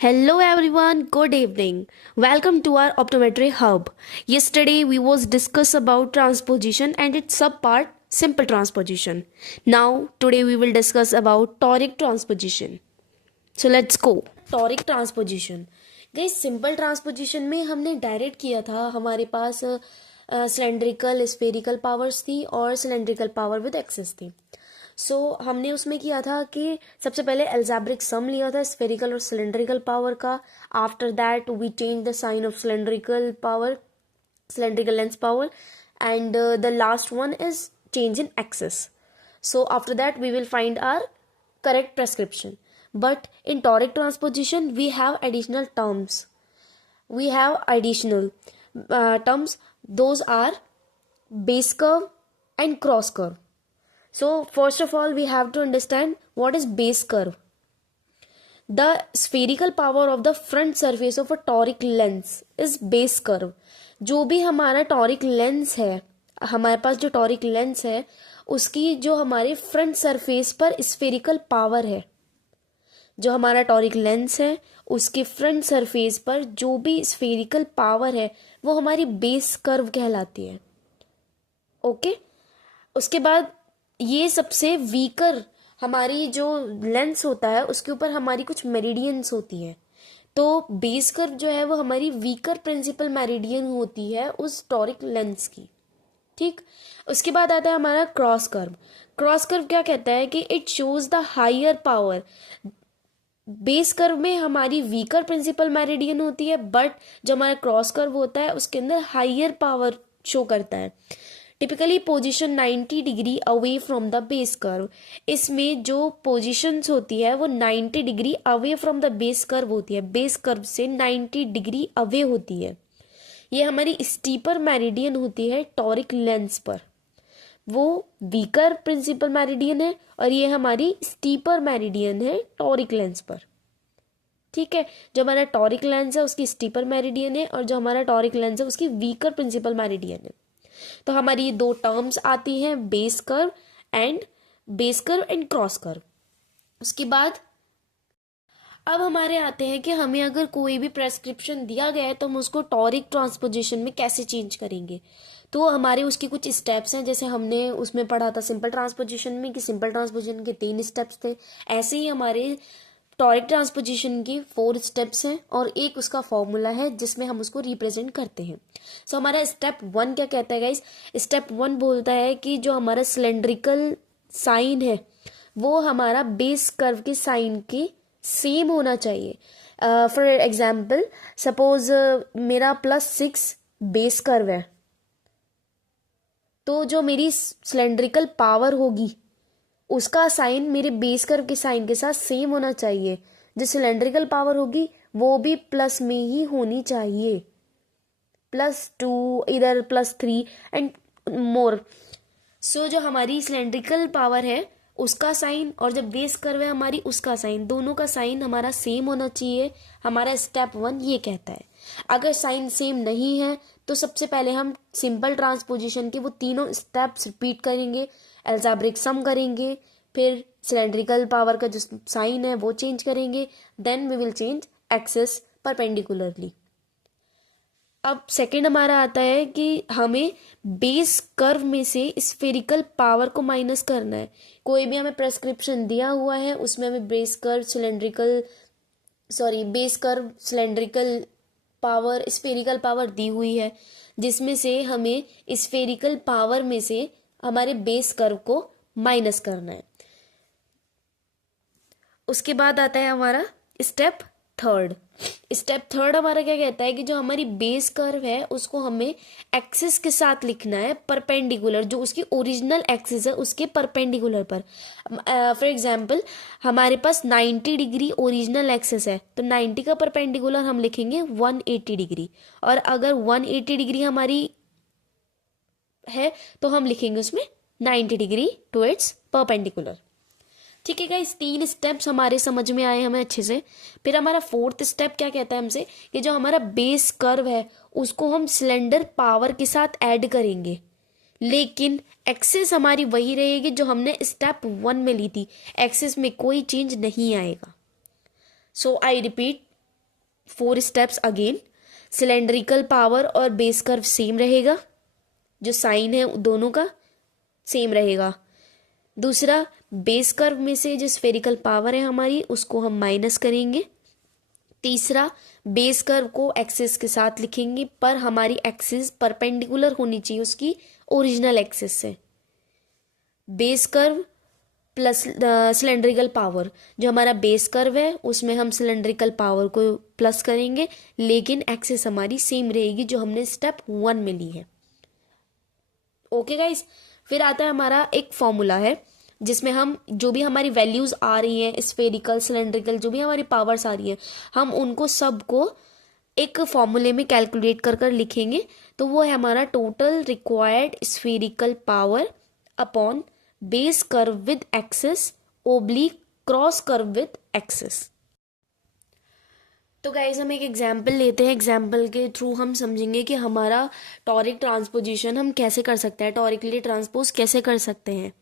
Hello everyone, good evening. Welcome to our optometry hub. Yesterday we was discuss about transposition and its subpart simple transposition. Now today we will discuss about toric transposition. So let's go. Toric transposition. Guys simple transposition में हमने direct किया था, हमारे पास cylindrical spherical powers थी और cylindrical power with access थी. हमने उसमें किया था कि सबसे पहले एल्जेब्रिक सम लिया था स्फेरिकल और सिलेंड्रिकल पावर का. After that we change the sign of cylindrical power, cylindrical lens power, and the last one is change in axis. So after that we will find our correct prescription. But in toric transposition we have additional terms. We have additional terms. Those are base curve and cross curve. So first of all we have to understand what is base curve. The spherical power of the front surface of a toric lens is base curve. जो भी हमारा toric lens है, हमारे पास जो toric lens है उसकी जो हमारे फ्रंट सरफेस पर स्फेरिकल पावर है, जो हमारा टॉरिक लेंस है उसके फ्रंट सरफेस पर जो भी स्फेरिकल पावर है वो हमारी बेस कर्व कहलाती है. ओके. उसके बाद ये सबसे वीकर हमारी जो लेंस होता है उसके ऊपर हमारी कुछ मेरिडियंस होती हैं. तो बेस कर्व जो है वो हमारी वीकर प्रिंसिपल मेरिडियन होती है उस टॉरिक लेंस की. ठीक. उसके बाद आता है हमारा क्रॉस कर्व. क्रॉस कर्व क्या कहता है कि it shows the higher power. Base curve में हमारी वीकर प्रिंसिपल मेरिडियन होती है, बट जो हमारा क्रॉस कर्व होता है उसके अंदर हायर पावर शो करता है. Typically position 90 degree away from the base curve. इसमें जो पोजीशंस होती है वो 90 degree away from the base curve होती है, बेस कर्व से 90 डिग्री अवे होती है. ये हमारी स्टीपर मेरिडियन होती है टॉरिक लेंस पर. वो वीकर प्रिंसिपल मेरिडियन है और ये हमारी स्टीपर मेरिडियन है टॉरिक लेंस पर. ठीक है. जो हमारा टॉरिक लेंस है उसकी स्टीपर मेरिडियन है और जो हमारा टॉरिक लेंस है उसकी वीकर प्रिंसिपल मेरिडियन है. तो हमारी ये दो टर्म्स आती हैं, base curve and cross curve. उसके बाद अब हमारे आते हैं कि हमें अगर कोई भी प्रेस्क्रिप्शन दिया गया है तो हम उसको टॉरिक ट्रांसपोजिशन में कैसे चेंज करेंगे. तो हमारे उसके कुछ स्टेप्स हैं, जैसे हमने उसमें पढ़ा था सिंपल ट्रांसपोजिशन में कि सिंपल ट्रांसपोजिशन के 3 स्टेप्स थे. ऐसे ही हमारे टॉरिक ट्रांसपोजिशन की 4 स्टेप्स हैं और एक उसका फॉर्मूला है जिसमें हम उसको रिप्रेजेंट करते हैं. हमारा स्टेप 1 क्या कहता है गाइस. स्टेप 1 बोलता है कि जो हमारा सिलेंड्रिकल साइन है वो हमारा बेस कर्व के साइन के सेम होना चाहिए. फॉर एग्जाम्पल सपोज मेरा +6 बेस कर्व है, तो जो मेरी सिलेंड्रिकल पावर होगी उसका साइन मेरे बेस कर्व के साइन के साथ सेम होना चाहिए. जो सिलेंड्रिकल पावर होगी वो भी प्लस में ही होनी चाहिए, +2 इधर +3 एंड मोर. जो हमारी सिलेंड्रिकल पावर है उसका साइन और जब बेस कर्व है हमारी उसका साइन, दोनों का साइन हमारा सेम होना चाहिए. हमारा स्टेप 1 ये कहता है. अगर साइन सेम नहीं है तो सबसे पहले हम सिंपल ट्रांसपोजिशन के वो तीनों स्टेप्स रिपीट करेंगे, एल्जेब्रिक सम करेंगे, फिर सिलेंड्रिकल पावर का जो साइन है वो चेंज करेंगे, then we will change axis perpendicularly. अब सेकंड हमारा आता है कि हमें बेस कर्व में से स्फेरिकल पावर को माइनस करना है. कोई भी हमें प्रेस्क्रिप्शन दिया हुआ है उसमें हमें base curve cylindrical power spherical power दी हुई है, जिसमें से हमें स्फेरिकल पावर में से हमारे बेस कर्व को माइनस करना है. उसके बाद आता है हमारा स्टेप थर्ड हमारा क्या कहता है कि जो हमारी बेस कर्व है उसको हमें एक्सिस के साथ लिखना है परपेंडिकुलर, जो उसकी ओरिजिनल एक्सिस है उसके परपेंडिकुलर पर. फॉर एग्जांपल हमारे पास 90 डिग्री ओरिजिनल एक्सिस है तो 90 का परपेंडिकुलर हम लिखेंगे 180 डिग्री, और अगर 180 डिग्री हमारी है तो हम लिखेंगे उसमें 90 डिग्री टू इट्स परपेंडिकुलर. ठीक है गाइस, 3 स्टेप्स हमारे समझ में आए हमें अच्छे से. फिर हमारा 4th स्टेप क्या कहता है हमसे कि जो हमारा बेस कर्व है उसको हम सिलेंडर पावर के साथ ऐड करेंगे, लेकिन एक्सिस हमारी वही रहेगी जो हमने स्टेप 1 में ली थी. एक्सिस में कोई चेंज नहीं आएगा. I repeat, 4 steps again, cylindrical power और बेस कर्व सेम रहेगा, जो साइन है दोनों का सेम रहेगा। दूसरा, बेस कर्व में से जो स्फेरिकल पावर है हमारी उसको हम माइनस करेंगे। तीसरा, बेस कर्व को एक्सिस के साथ लिखेंगे, पर हमारी एक्सिस परपेंडिकुलर होनी चाहिए उसकी ओरिजिनल एक्सिस से। Base curve plus cylindrical power, जो हमारा बेस कर्व है उसमें हम सिलेंड्रिकल पावर को प्लस करेंगे, लेकिन एक्सिस हमारी सेम रहेगी जो हमने स्टेप 1 में ली है। ओके गाइस, फिर आता है हमारा एक फॉर्मूला है जिसमें हम जो भी हमारी वैल्यूज आ रही हैं, स्फेरिकल सिलेंड्रिकल जो भी हमारी पावर्स आ रही हैं, हम उनको सबको एक फॉर्मूले में कैलकुलेट कर कर लिखेंगे। तो वो है हमारा total required spherical power upon base curve with axis oblique cross curve with axis. तो गाइज हम एक एग्जाम्पल लेते हैं, एग्जाम्पल के थ्रू हम समझेंगे कि हमारा टॉरिक ट्रांसपोजिशन हम कैसे कर सकते हैं, टॉरिकली ट्रांसपोज कैसे कर सकते हैं।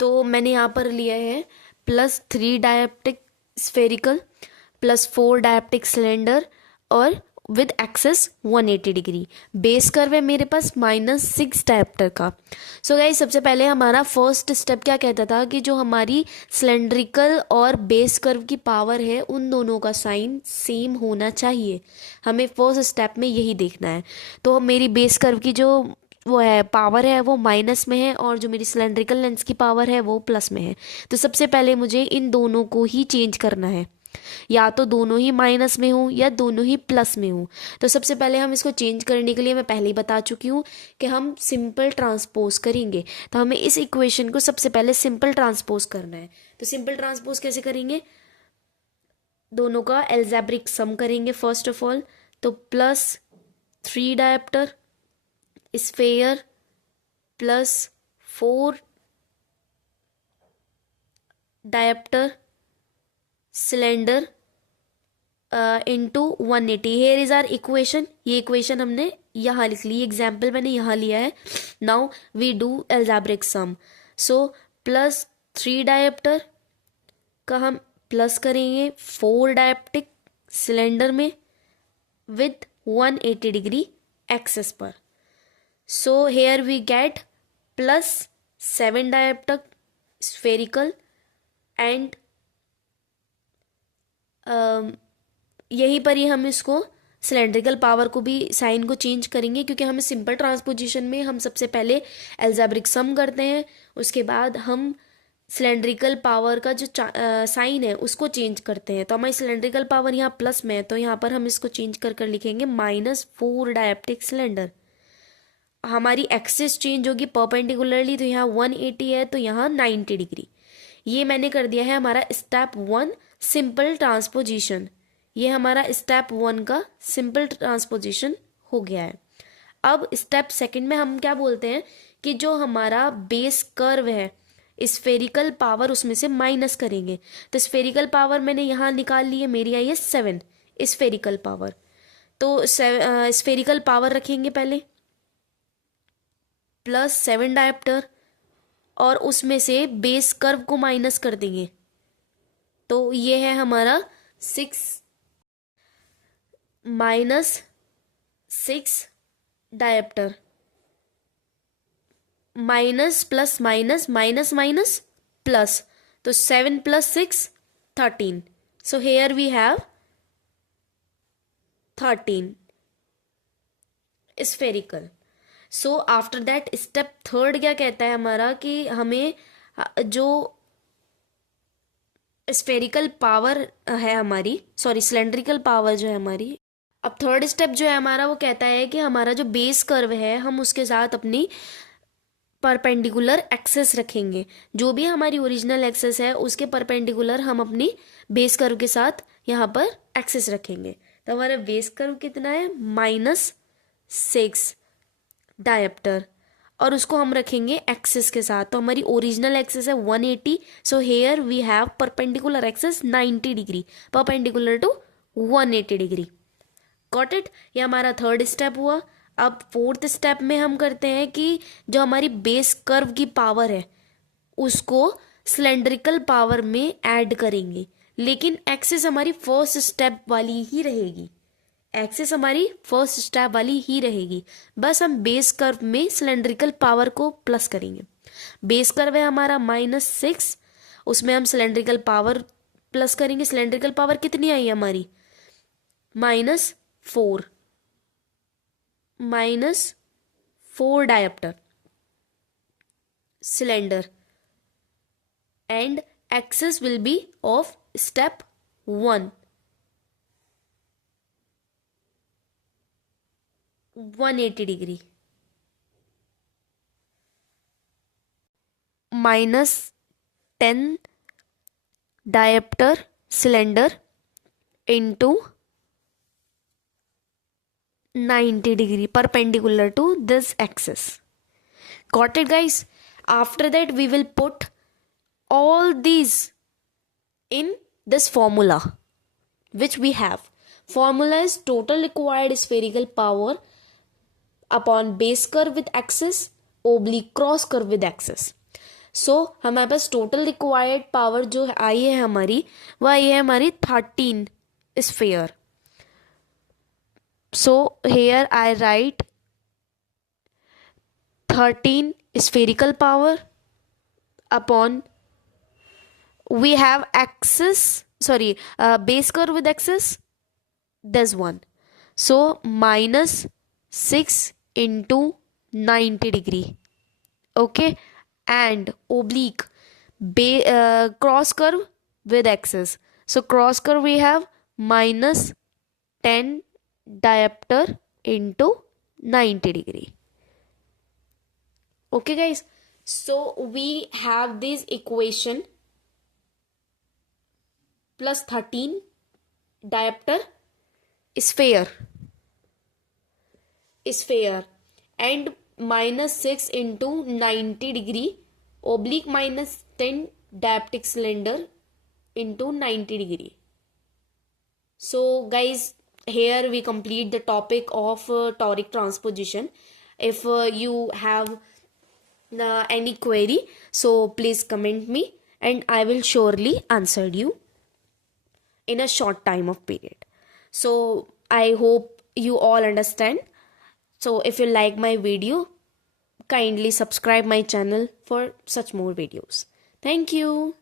तो मैंने यहाँ पर लिया है +3 डायप्टिक स्फेरिकल +4 डायप्टिक सिलेंडर और with axis 180 degree. Base curve है मेरे पास -6 डायप्टर का। सो गाइस, सबसे पहले हमारा फर्स्ट स्टेप क्या कहता था कि जो हमारी सिलेंड्रिकल और बेस कर्व की पावर है उन दोनों का साइन सेम होना चाहिए। हमें फर्स्ट स्टेप में यही देखना है। तो मेरी बेस कर्व की जो वो है पावर है वो माइनस में है और जो मेरी सिलेंड्रिकल लेंस की पावर है वो प्लस में है। तो सबसे पहले मुझे इन दोनों को ही चेंज करना है, या तो दोनों ही माइनस में हो या दोनों ही प्लस में हो। तो सबसे पहले हम इसको चेंज करने के लिए मैं पहले ही बता चुकी हूँ कि हम सिंपल ट्रांसपोज करेंगे। तो हमें इस इक्वेशन को सबसे पहले सिंपल ट्रांसपोज करना है। तो सिंपल ट्रांसपोज कैसे करेंगे, दोनों का एल्जेब्रिक सम करेंगे फर्स्ट ऑफ ऑल। तो +3 diopter sphere +4 diopter cylinder into 180। Here is our equation. ये इक्वेशन हमने यहाँ लिख ली, एग्जाम्पल मैंने यहाँ लिया है। Now we do algebraic sum. So +3 diopter का हम प्लस करेंगे 4 डायप्टिक सिलेंडर में विथ 180 डिग्री एक्सेस पर। So here we get +7 dioptic spherical and यहीं पर ही हम इसको सिलेंड्रिकल पावर को भी साइन को चेंज करेंगे, क्योंकि हमें सिंपल ट्रांसपोजिशन में हम सबसे पहले एल्जेब्रिक सम करते हैं, उसके बाद हम सिलेंड्रिकल पावर का जो साइन है उसको चेंज करते हैं। तो हमारी सिलेंड्रिकल पावर यहाँ प्लस में है, तो यहाँ पर हम इसको चेंज कर कर लिखेंगे -4 डायप्टिक सिलेंडर। हमारी एक्सिस चेंज होगी परपेंडिकुलरली, तो यहाँ 180 है तो यहाँ 90 डिग्री। ये मैंने कर दिया है हमारा स्टेप 1 सिंपल ट्रांसपोजिशन। ये हमारा स्टेप 1 का सिंपल ट्रांसपोजिशन हो गया है। अब स्टेप सेकंड में हम क्या बोलते हैं कि जो हमारा बेस कर्व है स्फेरिकल पावर उसमें से माइनस करेंगे। तो स्फेरिकल पावर मैंने यहाँ निकाल ली है, मेरी आई है 7 स्फेरिकल पावर। तो स्फेरिकल पावर रखेंगे पहले +7 डायप्टर और उसमें से बेस कर्व को माइनस कर देंगे। तो ये है हमारा 6 -6 diopter, minus plus minus minus minus plus, तो 7 + 6 13। So here we have 13 spherical. So after that step third क्या कहता है हमारा कि हमें जो स्फेरिकल पावर है हमारी, सॉरी सिलेंड्रिकल पावर जो है हमारी, अब थर्ड स्टेप जो है हमारा वो कहता है कि हमारा जो बेस कर्व है हम उसके साथ अपनी परपेंडिकुलर एक्सेस रखेंगे। जो भी हमारी ओरिजिनल एक्सेस है उसके परपेंडिकुलर हम अपनी बेस कर्व के साथ यहाँ पर एक्सेस रखेंगे। तो हमारा बेस कर्व कितना है -6 डायप्टर और उसको हम रखेंगे एक्सिस के साथ। तो हमारी ओरिजिनल एक्सिस है 180। So here we have perpendicular axis 90 degree perpendicular to 180 degree. Got it. ये हमारा थर्ड स्टेप हुआ। अब फोर्थ स्टेप में हम करते हैं कि जो हमारी बेस कर्व की पावर है उसको सिलेंड्रिकल पावर में ऐड करेंगे, लेकिन एक्सिस हमारी फर्स्ट स्टेप वाली ही रहेगी, एक्सिस हमारी फर्स्ट स्टेप वाली ही रहेगी। बस हम बेस कर्व में सिलेंड्रिकल पावर को प्लस करेंगे। बेस कर्व है हमारा -6, उसमें हम सिलेंड्रिकल पावर प्लस करेंगे। सिलेंड्रिकल पावर कितनी आई हमारी? -4, -4 dioptre cylinder and axis will be of step 1, 180 degree, -10 diopter cylinder into 90 degree perpendicular to this axis. Got it, guys? After that we will put all these in this formula which we have. Formula is total required spherical power upon base curve with axis oblique cross curve with axis. So हमारे पास total required power जो आई है हमारी, वह आई है हमारी 13 sphere. So here I write 13 spherical power upon, we have axis, base curve with axis, this one. So -6 into 90 degree, okay, and oblique cross curve with axis. So cross curve we have -10 diopter into 90 degree. Okay, guys, so we have this equation plus 13 diopter sphere and -6 into 90 degree oblique -10 dioptric cylinder into 90 degree. So guys, here we complete the topic of toric transposition. If you have any query, so please comment me and I will surely answer you in a short time of period. So I hope you all understand. So if you like my video, kindly subscribe my channel for such more videos. Thank you.